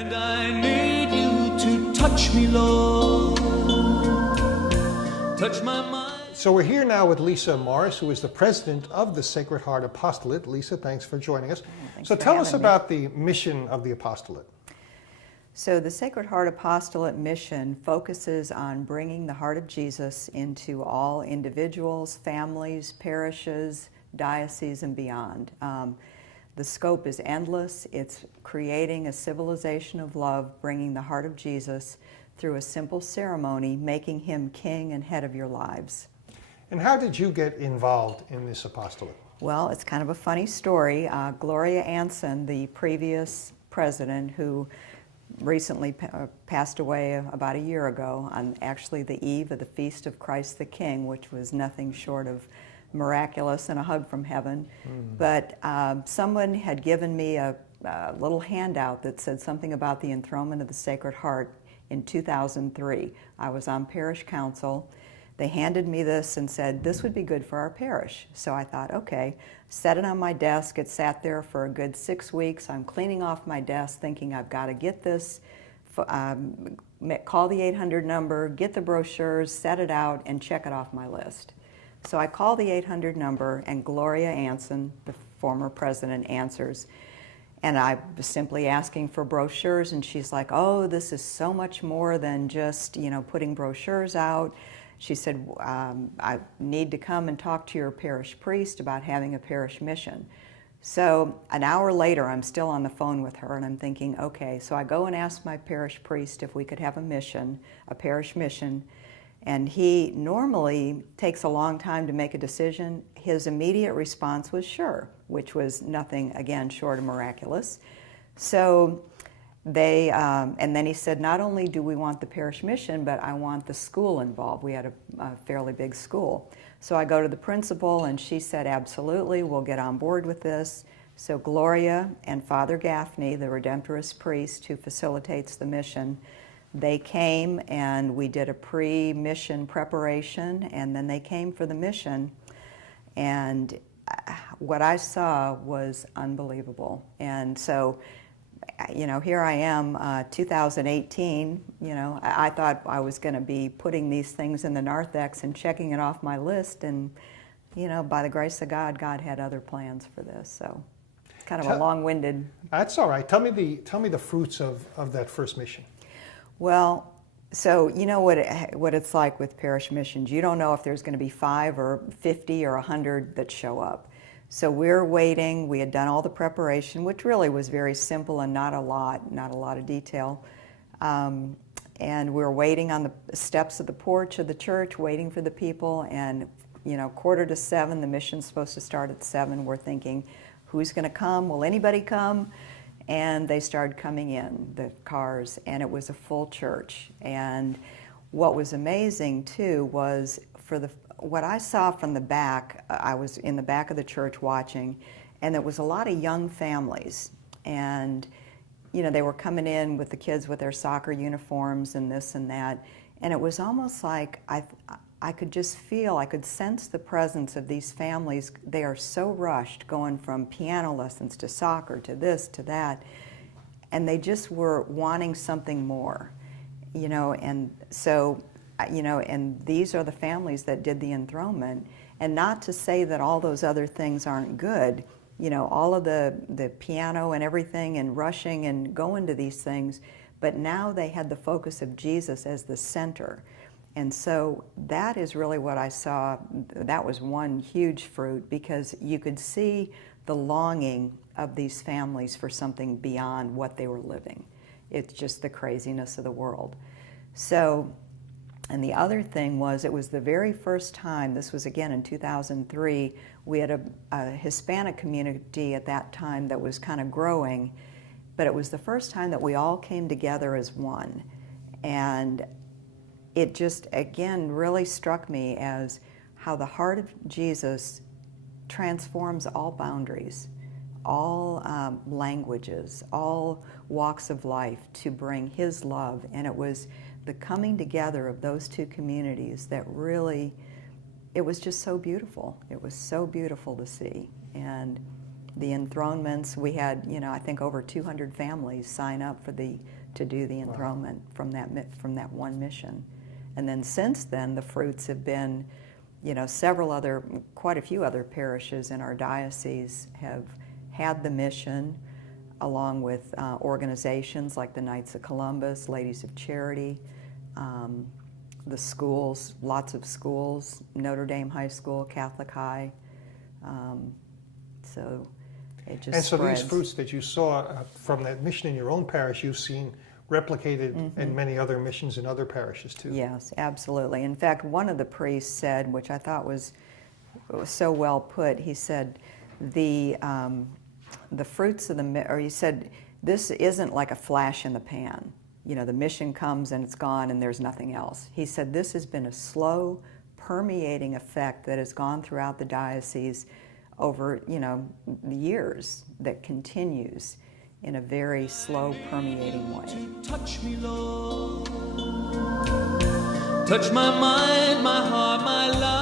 And I need you to touch me, Lord. Touch my mind. So we're here now with Lisa Morris, who is the president of the Sacred Heart Apostolate. Lisa, thanks for joining us. So tell us about the mission of the apostolate. So the Sacred Heart Apostolate Mission focuses on bringing the heart of Jesus into all individuals, families, parishes, dioceses, and beyond. The scope is endless. It's creating a civilization of love, bringing the heart of Jesus through a simple ceremony, making him king and head of your lives. And how did you get involved in this apostolate? Well, it's kind of a funny story. Gloria Anson, the previous president, who recently passed away about a year ago on actually the eve of the Feast of Christ the King, which was nothing short of miraculous and a hug from heaven. But someone had given me a little handout that said something about the enthronement of the Sacred Heart in 2003. I was on parish council. They handed me this and said, this would be good for our parish. So I thought, okay, set it on my desk. It sat there for a good 6 weeks. I'm cleaning off my desk thinking I've got to get this, call the 800 number, get the brochures, set it out, and check it off my list. So I call the 800 number, and Gloria Anson, the former president, answers. And I was simply asking for brochures, and she's like, oh, this is so much more than just, putting brochures out. She said, I need to come and talk to your parish priest about having a parish mission. So an hour later, I'm still on the phone with her, and I'm thinking, okay, so I go and ask my parish priest if we could have a mission, a parish mission, and he normally takes a long time to make a decision. His immediate response was sure, which was nothing, again, short of miraculous. So and then he said, not only do we want the parish mission, but I want the school involved. We had a fairly big school. So I go to the principal, and she said, absolutely, we'll get on board with this. So Gloria and Father Gaffney, the Redemptorist priest who facilitates the mission, they came and we did a pre-mission preparation, and then they came for the mission. And what I saw was unbelievable. And so, here I am, 2018, I thought I was going to be putting these things in the narthex and checking it off my list, and, by the grace of God, God had other plans for this, so it's kind of a long-winded... That's all right. Tell me the fruits of that first mission. Well, so you know what it's like with parish missions. You don't know if there's going to be 5 or 50 or 100 that show up. So we're waiting. We had done all the preparation, which really was very simple and not a lot of detail. And we're waiting on the steps of the porch of the church, waiting for the people. And 6:45, the mission's supposed to start at 7. We're thinking, who's going to come? Will anybody come? And they started coming in, the cars, and it was a full church. And what was amazing too was what I saw from the back. I was in the back of the church watching, and there was a lot of young families, and they were coming in with the kids with their soccer uniforms and this and that, and it was almost like I could just feel, I could sense the presence of these families. They are so rushed, going from piano lessons to soccer to this to that, and they just were wanting something more, and so and these are the families that did the enthronement. And not to say that all those other things aren't good, all of the piano and everything and rushing and going to these things, but now they had the focus of Jesus as the center. And so that is really what I saw. That was one huge fruit, because you could see the longing of these families for something beyond what they were living. It's just the craziness of the world. So, and the other thing was, it was the very first time, this was again in 2003, we had a Hispanic community at that time that was kind of growing, but it was the first time that we all came together as one. And it just, again, really struck me as how the heart of Jesus transforms all boundaries, all languages, all walks of life to bring his love. And it was the coming together of those two communities that really, it was just so beautiful. It was so beautiful to see. And The enthronements, we had, I think over 200 families sign up to do the enthronement from that one mission. And then since then, the fruits have been, quite a few other parishes in our diocese have had the mission, along with organizations like the Knights of Columbus, Ladies of Charity, the schools, lots of schools, Notre Dame High School, Catholic High. So it just And so spreads. these fruits that you saw from that mission in your own parish, you've seen replicated in many other missions in other parishes too. Yes, absolutely. In fact, one of the priests said, which I thought was so well put, he said, the fruits of he said, this isn't like a flash in the pan. The mission comes and it's gone and there's nothing else. He said, this has been a slow, permeating effect that has gone throughout the diocese over, the years, that continues in a very slow, permeating way. Touch me, Lord. Touch my mind, my heart, my life.